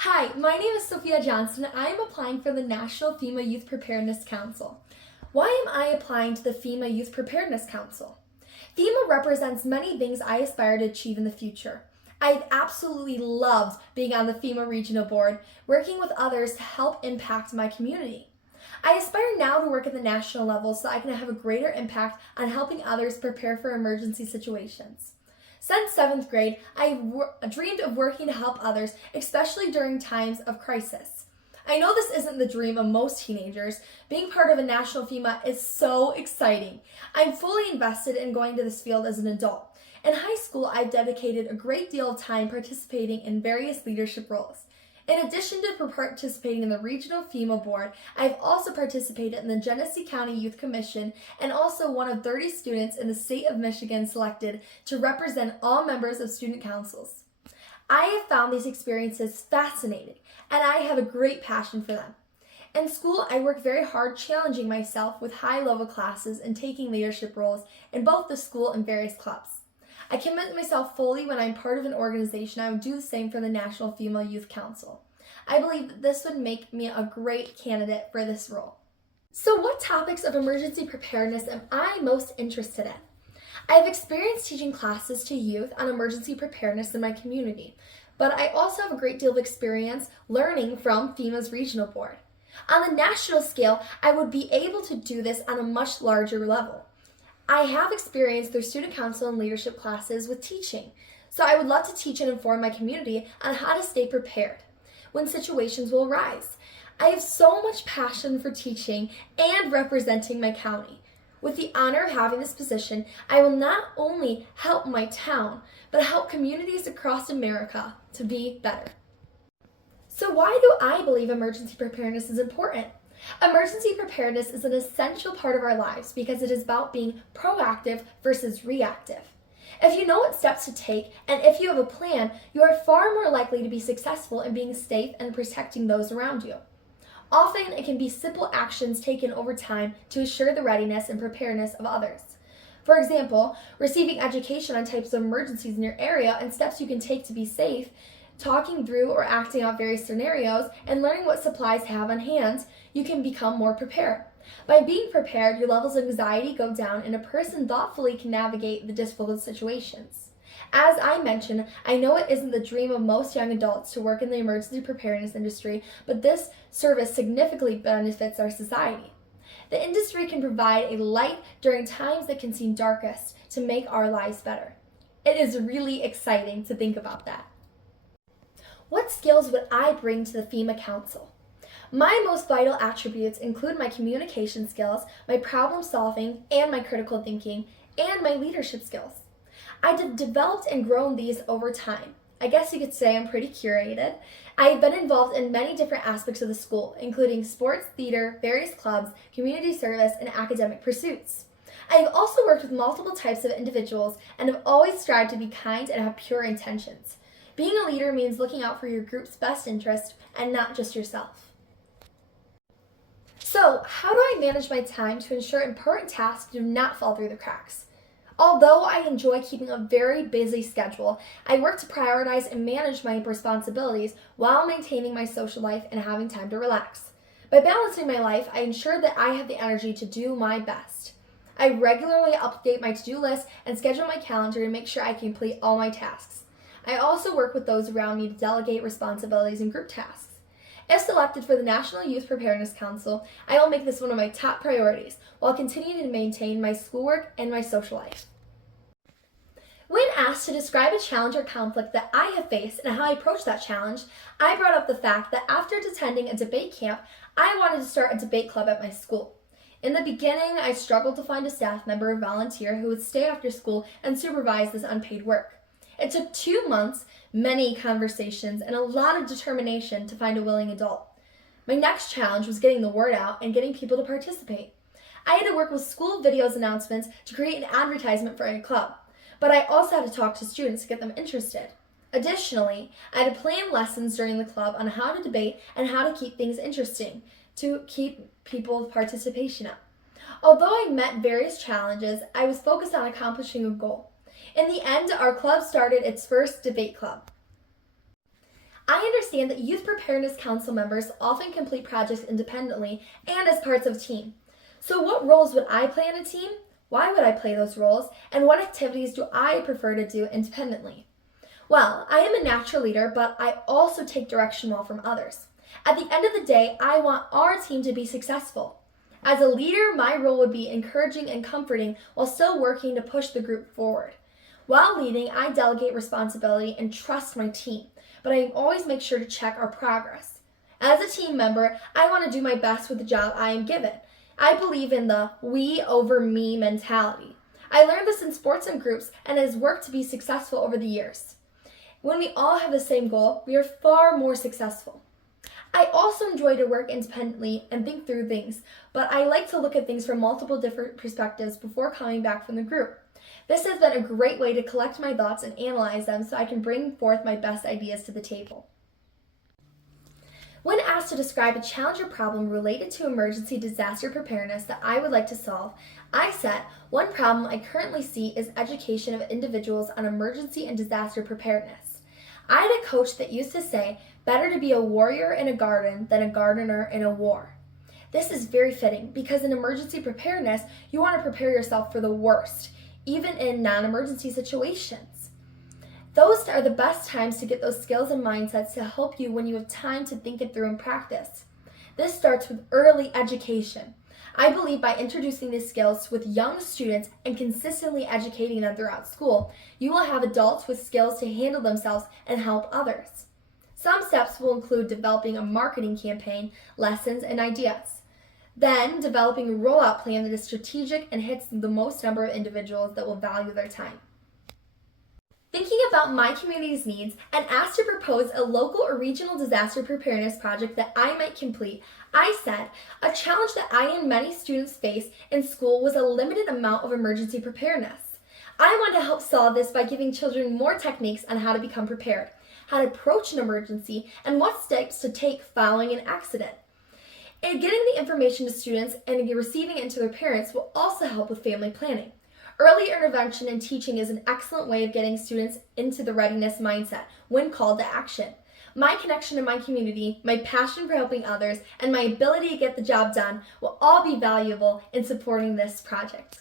Hi, my name is Sophia Johnston. I am applying for the National FEMA Youth Preparedness Council. Why am I applying to the FEMA Youth Preparedness Council? FEMA represents many things I aspire to achieve in the future. I've absolutely loved being on the FEMA Regional Board, working with others to help impact my community. I aspire now to work at the national level so I can have a greater impact on helping others prepare for emergency situations. Since 7th grade, I've dreamed of working to help others, especially during times of crisis. I know this isn't the dream of most teenagers. Being part of a national FEMA is so exciting. I'm fully invested in going to this field as an adult. In high school, I've dedicated a great deal of time participating in various leadership roles. In addition to participating in the Regional FEMA Board, I've also participated in the Genesee County Youth Commission and also one of 30 students in the state of Michigan selected to represent all members of student councils. I have found these experiences fascinating, and I have a great passion for them. In school, I work very hard challenging myself with high-level classes and taking leadership roles in both the school and various clubs. I commit myself fully when I'm part of an organization. I would do the same for the National Female Youth Council. I believe that this would make me a great candidate for this role. So what topics of emergency preparedness am I most interested in? I have experience teaching classes to youth on emergency preparedness in my community, but I also have a great deal of experience learning from FEMA's regional board. On the national scale, I would be able to do this on a much larger level. I have experience through student council and leadership classes with teaching, so I would love to teach and inform my community on how to stay prepared when situations will arise. I have so much passion for teaching and representing my county. With the honor of having this position, I will not only help my town, but help communities across America to be better. So why do I believe emergency preparedness is important? Emergency preparedness is an essential part of our lives because it is about being proactive versus reactive. If you know what steps to take and if you have a plan, you are far more likely to be successful in being safe and protecting those around you. Often, it can be simple actions taken over time to assure the readiness and preparedness of others. For example, receiving education on types of emergencies in your area and steps you can take to be safe, talking through or acting out various scenarios, and learning what supplies to have on hand, you can become more prepared. By being prepared, your levels of anxiety go down and a person thoughtfully can navigate the difficult situations. As I mentioned, I know it isn't the dream of most young adults to work in the emergency preparedness industry, but this service significantly benefits our society. The industry can provide a light during times that can seem darkest to make our lives better. It is really exciting to think about that. What skills would I bring to the FEMA Council? My most vital attributes include my communication skills, my problem solving, and my critical thinking, and my leadership skills. I've developed and grown these over time. I guess you could say I'm pretty curated. I've been involved in many different aspects of the school, including sports, theater, various clubs, community service, and academic pursuits. I have also worked with multiple types of individuals and have always strived to be kind and have pure intentions. Being a leader means looking out for your group's best interest and not just yourself. So, how do I manage my time to ensure important tasks do not fall through the cracks? Although I enjoy keeping a very busy schedule, I work to prioritize and manage my responsibilities while maintaining my social life and having time to relax. By balancing my life, I ensure that I have the energy to do my best. I regularly update my to-do list and schedule my calendar to make sure I complete all my tasks. I also work with those around me to delegate responsibilities and group tasks. If selected for the National Youth Preparedness Council, I will make this one of my top priorities while continuing to maintain my schoolwork and my social life. When asked to describe a challenge or conflict that I have faced and how I approached that challenge, I brought up the fact that after attending a debate camp, I wanted to start a debate club at my school. In the beginning, I struggled to find a staff member or volunteer who would stay after school and supervise this unpaid work. It took 2 months, many conversations, and a lot of determination to find a willing adult. My next challenge was getting the word out and getting people to participate. I had to work with school videos announcements to create an advertisement for a club, but I also had to talk to students to get them interested. Additionally, I had to plan lessons during the club on how to debate and how to keep things interesting to keep people's participation up. Although I met various challenges, I was focused on accomplishing a goal. In the end, our club started its first debate club. I understand that Youth Preparedness Council members often complete projects independently and as parts of a team. So what roles would I play in a team? Why would I play those roles? And what activities do I prefer to do independently? Well, I am a natural leader, but I also take direction well from others. At the end of the day, I want our team to be successful. As a leader, my role would be encouraging and comforting while still working to push the group forward. While leading, I delegate responsibility and trust my team, but I always make sure to check our progress. As a team member, I want to do my best with the job I am given. I believe in the we over me mentality. I learned this in sports and groups and it has worked to be successful over the years. When we all have the same goal, we are far more successful. I also enjoy to work independently and think through things, but I like to look at things from multiple different perspectives before coming back from the group. This has been a great way to collect my thoughts and analyze them so I can bring forth my best ideas to the table. When asked to describe a challenge or problem related to emergency disaster preparedness that I would like to solve, I said one problem I currently see is education of individuals on emergency and disaster preparedness. I had a coach that used to say, better to be a warrior in a garden than a gardener in a war. This is very fitting because in emergency preparedness, you want to prepare yourself for the worst, even in non-emergency situations. Those are the best times to get those skills and mindsets to help you when you have time to think it through and practice. This starts with early education. I believe by introducing these skills with young students and consistently educating them throughout school, you will have adults with skills to handle themselves and help others. Some steps will include developing a marketing campaign, lessons, and ideas. Then, developing a rollout plan that is strategic and hits the most number of individuals that will value their time. Thinking about my community's needs and asked to propose a local or regional disaster preparedness project that I might complete, I said, a challenge that I and many students face in school was a limited amount of emergency preparedness. I wanted to help solve this by giving children more techniques on how to become prepared, how to approach an emergency, and what steps to take following an accident. And getting the information to students and receiving it to their parents will also help with family planning. Early intervention and teaching is an excellent way of getting students into the readiness mindset when called to action. My connection to my community, my passion for helping others, and my ability to get the job done will all be valuable in supporting this project.